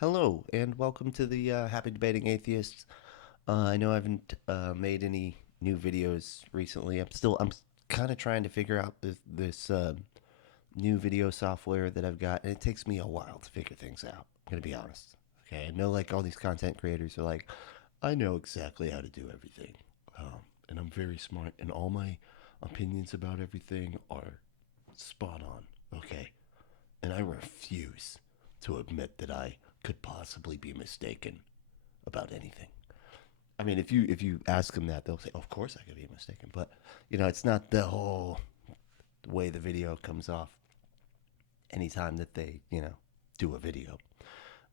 Hello, and welcome to the Happy Debating Atheists. I know I haven't made any new videos recently. I'm kind of trying to figure out this new video software that I've got, and it takes me a while to figure things out. I'm gonna be honest. Okay, I know like all these content creators are like, I know exactly how to do everything, and I'm very smart, and all my opinions about everything are spot on. Okay, and I refuse to admit that I could possibly be mistaken about anything. I mean, if you ask them that, they'll say, "Of course I could be mistaken," but it's not the whole way the video comes off anytime that they do a video.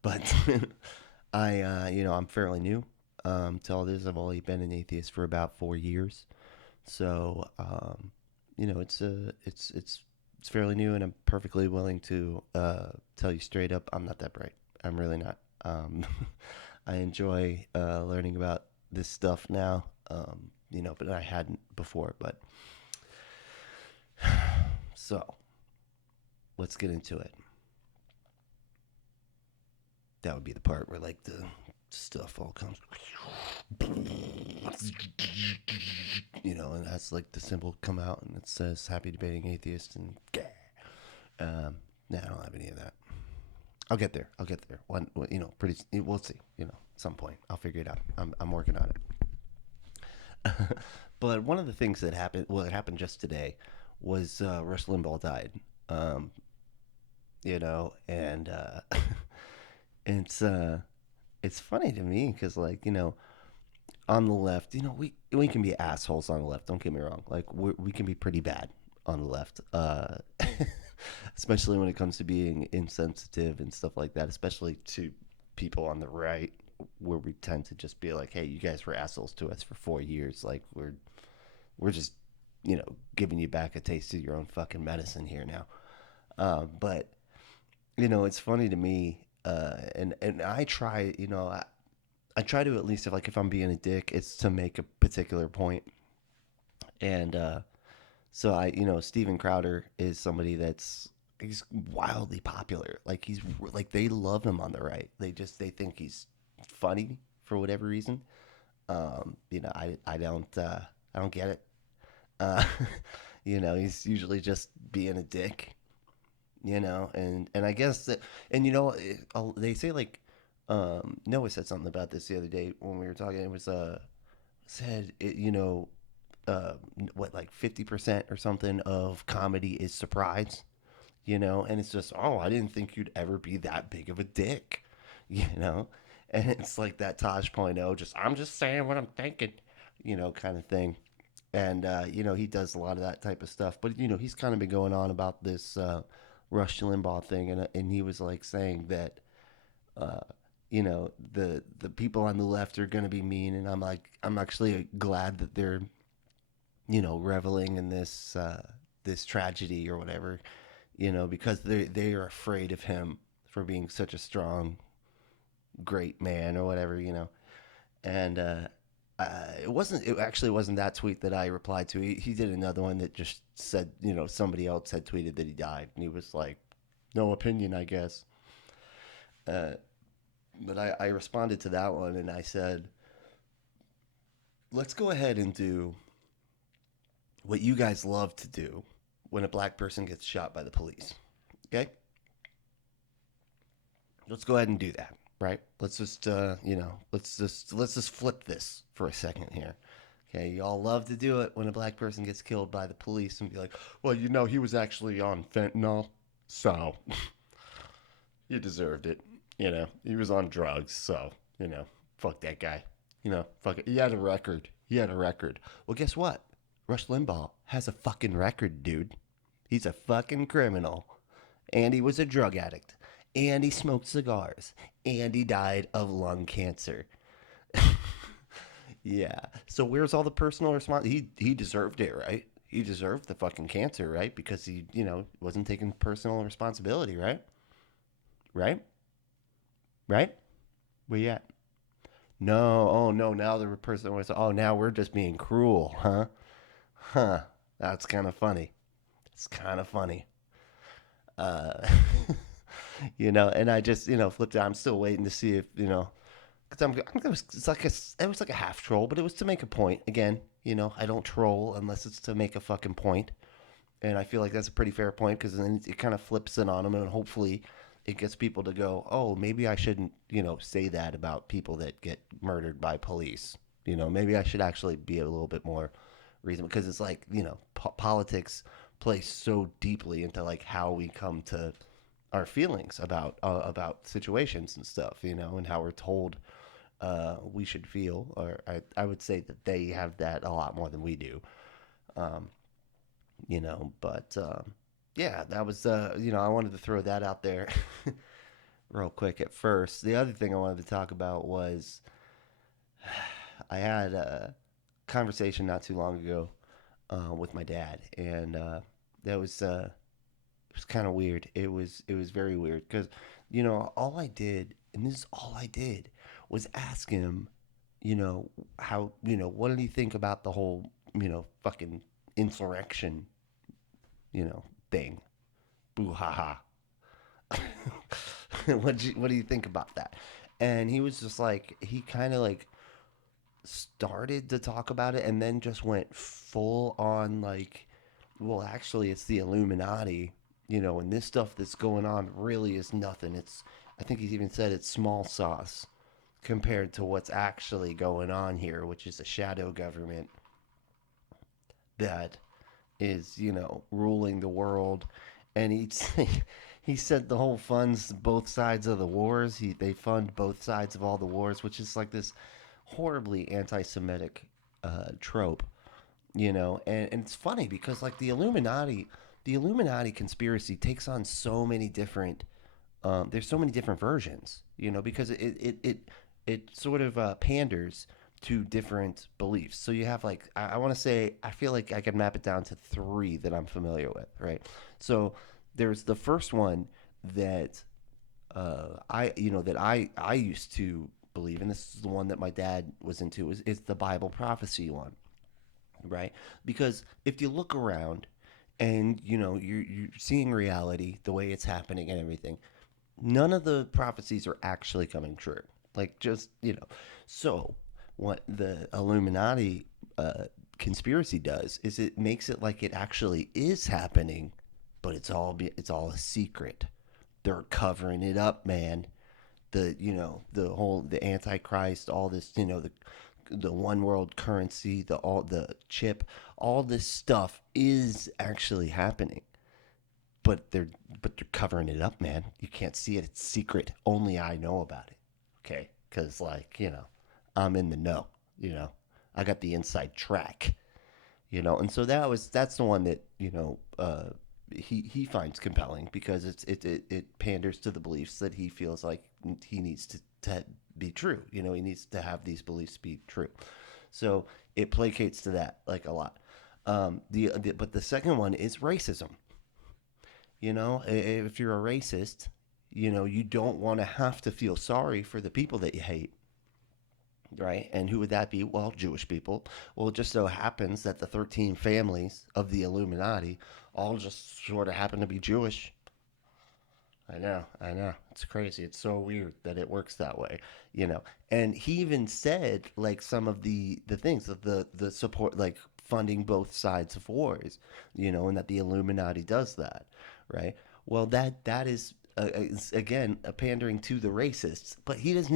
But I'm fairly new to all this. I've only been an atheist for about 4 years, so it's fairly new, and I'm perfectly willing to tell you straight up, I'm not that bright. I'm really not. I enjoy learning about this stuff now, but I hadn't before. But so let's get into it. That would be the part where like the stuff all comes, and that's like the symbol come out and it says "Happy Debating Atheist" and no, I don't have any of that. I'll get there. I'll get there. Pretty. We'll see. At some point, I'll figure it out. I'm working on it. But one of the things that happened, well, it happened just today, was Rush Limbaugh died. Um, and it's it's funny to me because on the left, we can be assholes on the left. Don't get me wrong. Like we can be pretty bad on the left, especially when it comes to being insensitive and stuff like that. Especially to people on the right, where we tend to just be like, "Hey, you guys were assholes to us for 4 years. Like we're just giving you back a taste of your own fucking medicine here now." But it's funny to me, and I try, I try to, at least if I'm being a dick, it's to make a particular point. And so Steven Crowder is somebody he's wildly popular. Like like they love him on the right. They think he's funny for whatever reason. I don't get it. Uh, he's usually just being a dick. And I guess that, and they say like, Noah said something about this the other day when we were talking. It was said it, uh, what, like 50% or something of comedy is surprise, and it's just, oh, I didn't think you'd ever be that big of a dick, you know, and it's like that Tosh point oh, just I'm just saying what I'm thinking, kind of thing. And he does a lot of that type of stuff, but he's kind of been going on about this Rush Limbaugh thing, and he was like saying that uh, the people on the left are gonna be mean, and I'm like, I'm actually glad that they're reveling in this tragedy or whatever, because they are afraid of him for being such a strong, great man or whatever, and it actually wasn't that tweet that I replied to. He did another one that just said, somebody else had tweeted that he died, and he was like, no opinion, I guess. Uh, but I responded to that one and I said, let's go ahead and do what you guys love to do when a black person gets shot by the police. Okay? Let's go ahead and do that, right? Let's just let's just flip this for a second here. Okay, y'all love to do it when a black person gets killed by the police and be like, well, he was actually on fentanyl, so he deserved it. He was on drugs, so fuck that guy. Fuck it. He had a record. He had a record. Well, guess what? Rush Limbaugh has a fucking record, dude. He's a fucking criminal, and he was a drug addict, and he smoked cigars, and he died of lung cancer. Yeah. So where's all the personal response? He deserved it, right? He deserved the fucking cancer, right? Because he, wasn't taking personal responsibility, right? Right? Right? Where you at? No. Oh no. Now the person was. Oh, now we're just being cruel, huh? Huh. That's kind of funny. It's kind of funny. Uh, And I just, flipped it. I'm still waiting to see if, because it was like a half troll, but it was to make a point. Again, I don't troll unless it's to make a fucking point. And I feel like that's a pretty fair point because then it kind of flips it on them, and hopefully it gets people to go, oh, maybe I shouldn't, say that about people that get murdered by police. Maybe I should actually be a little bit more reasonable because it's like, politics plays so deeply into like how we come to our feelings about situations and stuff, and how we're told we should feel. Or I would say that they have that a lot more than we do. Um, but yeah, that was I wanted to throw that out there real quick at first. The other thing I wanted to talk about was I had a conversation not too long ago with my dad, and that was it was kind of weird. It was very weird because all I did, and this is all I did, was ask him, how what did he think about the whole fucking insurrection thing. Boo ha ha. What do you think about that? And he was just like he kind of like started to talk about it and then just went full on like, well, actually it's the Illuminati, and this stuff that's going on really is nothing. It's I think he's even said it's small sauce compared to what's actually going on here, which is a shadow government that is, ruling the world. And he said the whole funds both sides of the wars. They fund both sides of all the wars, which is like this horribly anti-Semitic trope, and it's funny because like the Illuminati conspiracy takes on so many different there's so many different versions, because it sort of panders to different beliefs. So you have like I want to say I feel like I can map it down to three that I'm familiar with, right? So there's the first one that I used to believe, and this is the one that my dad was into, is the Bible prophecy one, right? Because if you look around and you're seeing reality the way it's happening and everything, none of the prophecies are actually coming true. Like just so what the Illuminati conspiracy does is it makes it like it actually is happening, but it's all a secret. They're covering it up, man. The Antichrist, all this, the one world currency, the chip, all this stuff is actually happening, but they're covering it up, man. You can't see it. It's secret. Only I know about it. Okay, because like I'm in the know. You know, I got the inside track. And so that's the one that he finds compelling because it panders to the beliefs that he feels like he needs to be true. He needs to have these beliefs be true. So it placates to that like a lot. But the second one is racism. If you're a racist, you don't want to have to feel sorry for the people that you hate, right? And who would that be? Well, Jewish people. Well, it just so happens that the 13 families of the Illuminati all just sort of happen to be Jewish. I know. It's crazy. It's so weird that it works that way. And he even said like some of the things that the support like funding both sides of wars, and that the Illuminati does that, right? Well, is again a pandering to the racists, but he's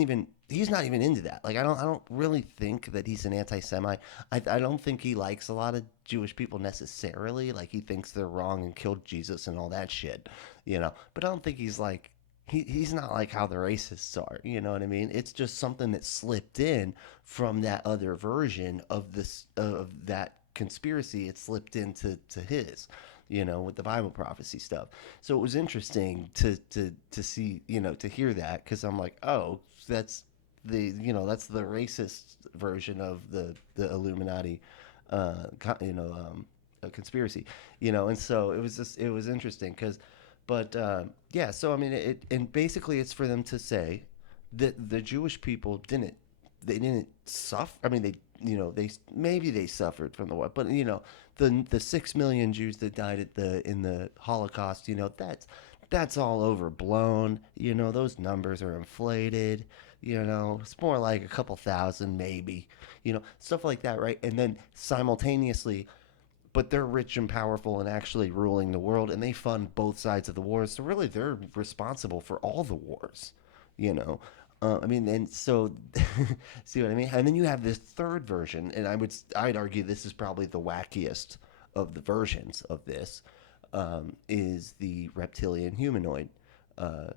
not even into that. Like I don't really think that he's an anti-Semite. I don't think he likes a lot of Jewish people necessarily. Like he thinks they're wrong and killed Jesus and all that shit. But I don't think he's like he's not like how the racists are. You know what I mean? It's just something that slipped in from that other version of that conspiracy. It slipped into to his. With the Bible prophecy stuff. So it was interesting to see, to hear that because I'm like, oh, that's the racist version of the Illuminati, conspiracy, and so it was interesting but yeah, so I mean and basically it's for them to say that the Jewish people didn't suffer. I mean, they maybe they suffered from the war, but the 6 million Jews that died in the Holocaust, that's all overblown. Those numbers are inflated. It's more like a couple thousand, maybe. Stuff like that, right? And then simultaneously, but they're rich and powerful and actually ruling the world, and they fund both sides of the wars. So really, they're responsible for all the wars. You know, I mean, and so see what I mean. And then you have this third version, and I'd argue this is probably the wackiest of the versions of this. Is the reptilian humanoid? Uh,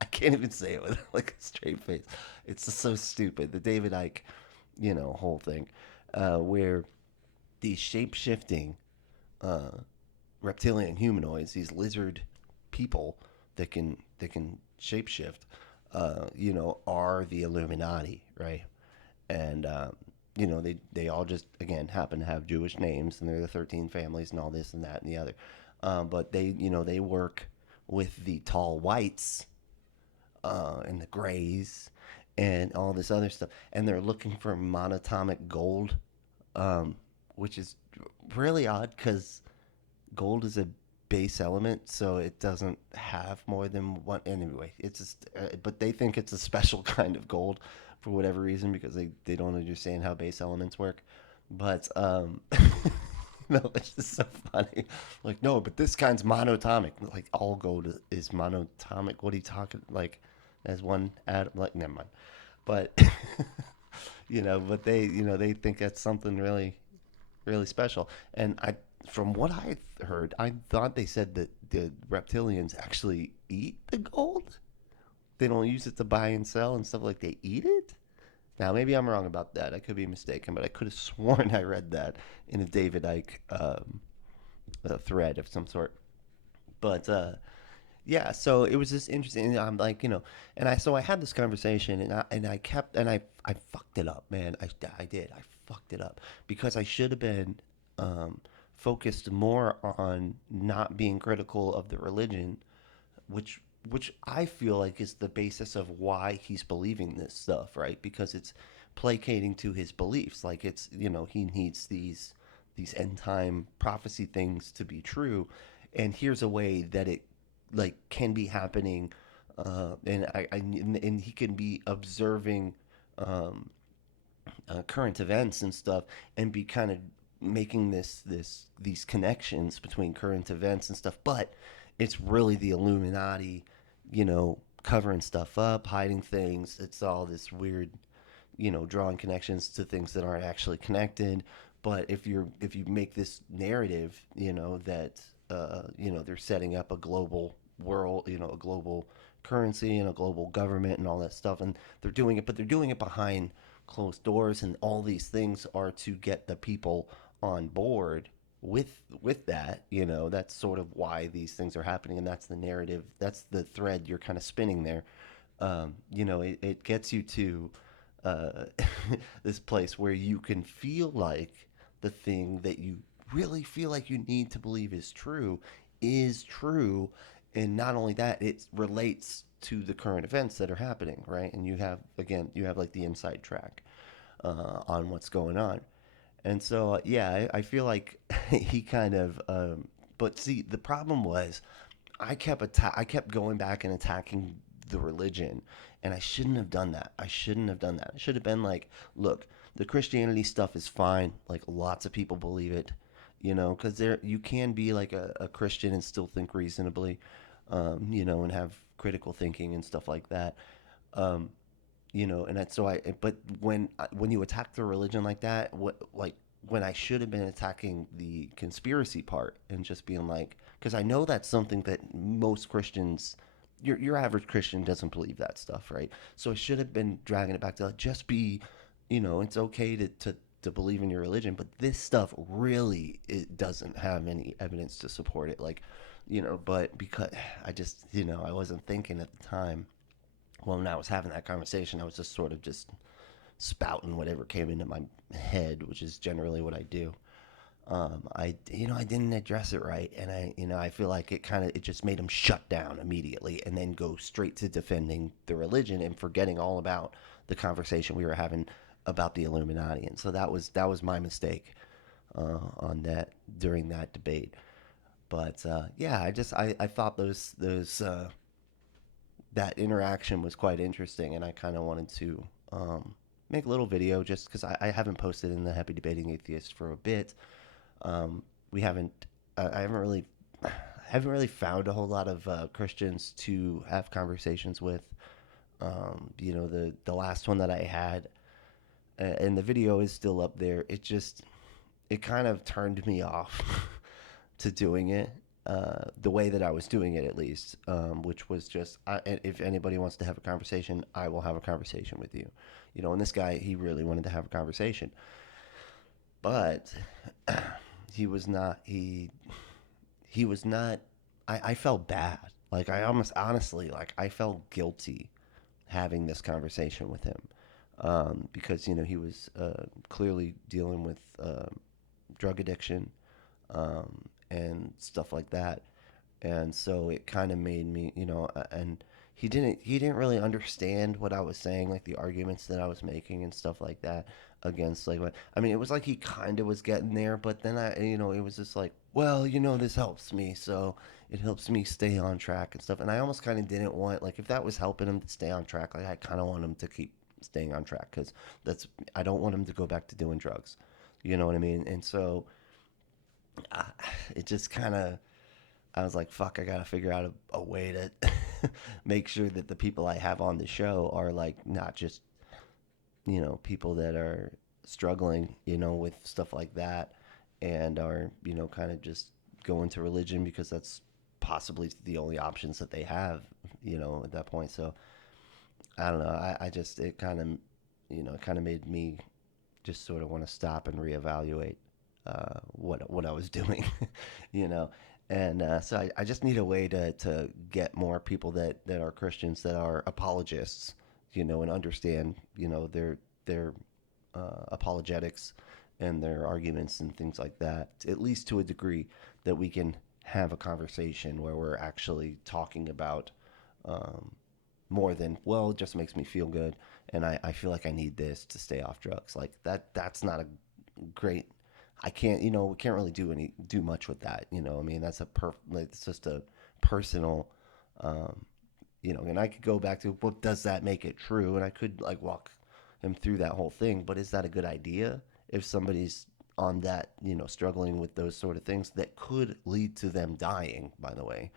I can't even say it with like a straight face. It's just so stupid. The David Icke, whole thing, where these shape shifting uh, reptilian humanoids, these lizard people that can shapeshift, are the Illuminati, right? And they all just again happen to have Jewish names, and they're the 13 families and all this and that and the other. But they work with the tall whites and the grays and all this other stuff, and they're looking for monatomic gold, um, which is really odd because gold is a base element, so it doesn't have more than one. Anyway, it's just, but they think it's a special kind of gold for whatever reason because they don't understand how base elements work. But no, it's just so funny. Like, no, but this kind's monatomic. Like, all gold is monatomic. What are you talking? Like, as one atom? Like, never mind. But but they think that's something really really special. And from what I heard, I thought they said that the reptilians actually eat the gold. They don't use it to buy and sell and stuff like they eat it. Now maybe I'm wrong about that. I could be mistaken, but I could have sworn I read that in a David Icke a thread of some sort. But yeah, so it was just interesting. And I'm like, and I had this conversation, and I kept and I fucked it up, man. I did. I fucked it up because I should have been um, focused more on not being critical of the religion, which I feel like is the basis of why he's believing this stuff, right? Because it's placating to his beliefs. Like it's he needs these end time prophecy things to be true, and here's a way that it like can be happening, and he can be observing um, current events and stuff, and be kind of making these connections between current events and stuff. But it's really the Illuminati, covering stuff up, hiding things. It's all this weird, drawing connections to things that aren't actually connected. But if you make this narrative, that they're setting up a global world, a global currency and a global government and all that stuff, and they're doing it, but they're doing it behind closed doors, and all these things are to get the people on board with that. That's sort of why these things are happening, and that's the narrative, that's the thread you're kind of spinning there. It gets you to uh, this place where you can feel like the thing that you really feel like you need to believe is true, and not only that, it relates to the current events that are happening, right? And you have like the inside track on what's going on. And so, yeah, I feel like he kind of. But see, the problem was, I kept going back and attacking the religion, and I shouldn't have done that. I shouldn't have done that. I should have been like, look, the Christianity stuff is fine. Like lots of people believe it, because you can be like a Christian and still think reasonably, and have critical thinking and stuff like that. Um, and that's so but when you attack the religion like that, when I should have been attacking the conspiracy part and just being like, because I know that's something that most Christians, your average Christian doesn't believe that stuff, right? So I should have been dragging it back to like, just be, it's okay to believe in your religion, but this stuff really, it doesn't have any evidence to support it, like, but because I just, I wasn't thinking at the time. Well, when I was having that conversation, I was just sort of just spouting whatever came into my head, which is generally what I do. I didn't address it right, and I feel like it just made him shut down immediately, and then go straight to defending the religion and forgetting all about the conversation we were having about the Illuminati. And so that was my mistake on that during that debate. But yeah, I thought those that interaction was quite interesting, and I kind of wanted to make a little video just because I haven't posted in the Happy Debating Atheist for a bit. We haven't I haven't really found a whole lot of Christians to have conversations with. The last one that I had, and the video is still up there. It kind of turned me off to doing it. The way that I was doing it, at least, which was just, if anybody wants to have a conversation, I will have a conversation with you. And this guy, he really wanted to have a conversation, but he was not. He was not. I felt bad. Like I almost honestly, like I felt guilty having this conversation with him, because he was clearly dealing with drug addiction, and stuff like that. And so it kind of made me, and he didn't really understand what I was saying, like the arguments that I was making and stuff like that against, like, what I mean. It was like he kind of was getting there, but then it was just like, well, this helps me, so it helps me stay on track and stuff. And I almost kind of didn't want, like, if that was helping him to stay on track, like I kind of want him to keep staying on track, because I don't want him to go back to doing drugs. You know what I mean? And so I, it just kind of, I was like, fuck, I gotta figure out a way to make sure that the people I have on the show are, like, not just, people that are struggling, with stuff like that, and are, kind of just going to religion because that's possibly the only options that they have, at that point. So I don't know. I just, it kind of made me just sort of want to stop and reevaluate what I was doing, you know. And so I just need a way to get more people that are Christians, that are apologists, and understand, their apologetics and their arguments and things like that, at least to a degree that we can have a conversation where we're actually talking about um, more than, well, it just makes me feel good, and I feel like I need this to stay off drugs. Like that's not a great. I can't, we can't really do much with that. I mean, that's like, it's just a personal, um, and I could go back to, well, does that make it true? And I could, like, walk him through that whole thing. But is that a good idea if somebody's on that, struggling with those sort of things that could lead to them dying, by the way,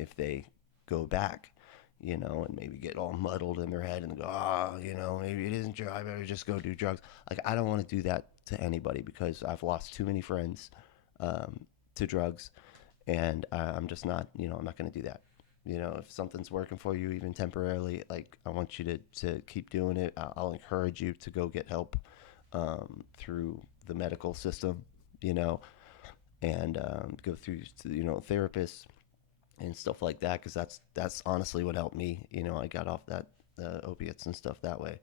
if they go back, and maybe get all muddled in their head and go, oh, maybe it isn't true. I better just go do drugs. Like, I don't want to do that to anybody, because I've lost too many friends to drugs, and I'm just not, I'm not going to do that. If something's working for you, even temporarily, like, I want you to keep doing it. I'll encourage you to go get help through the medical system, you know, and go through, therapists and stuff like that, because that's honestly what helped me. I got off that opiates and stuff that way.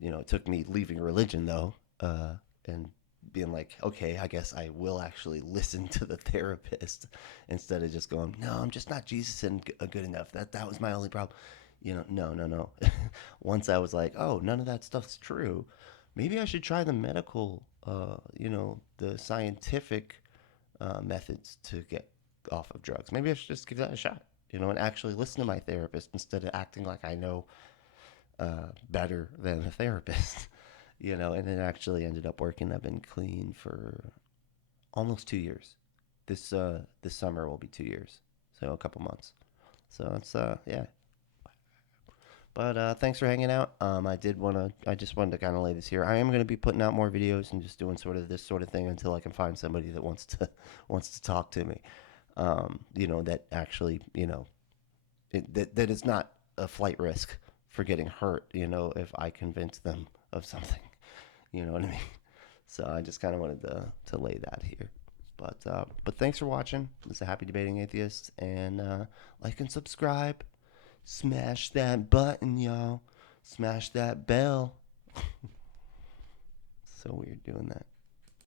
It took me leaving religion, though, and being like, okay, I guess I will actually listen to the therapist instead of just going, no, I'm just not Jesus and good enough. That was my only problem. No. Once I was like, oh, none of that stuff's true. Maybe I should try the medical, the scientific methods to get off of drugs. Maybe I should just give that a shot, and actually listen to my therapist instead of acting like I know better than a therapist. And it actually ended up working. I've been clean for almost 2 years. This summer will be 2 years, so a couple months. So it's yeah. But thanks for hanging out. I just wanted to kind of lay this here. I am going to be putting out more videos and just doing sort of this sort of thing until I can find somebody that wants to wants to talk to me. That actually, that is not a flight risk for getting hurt. If I convince them of something. You know what I mean? So I just kind of wanted to lay that here. But thanks for watching. This is a Happy Debating Atheist, and like and subscribe. Smash that button, y'all. Smash that bell. So weird doing that.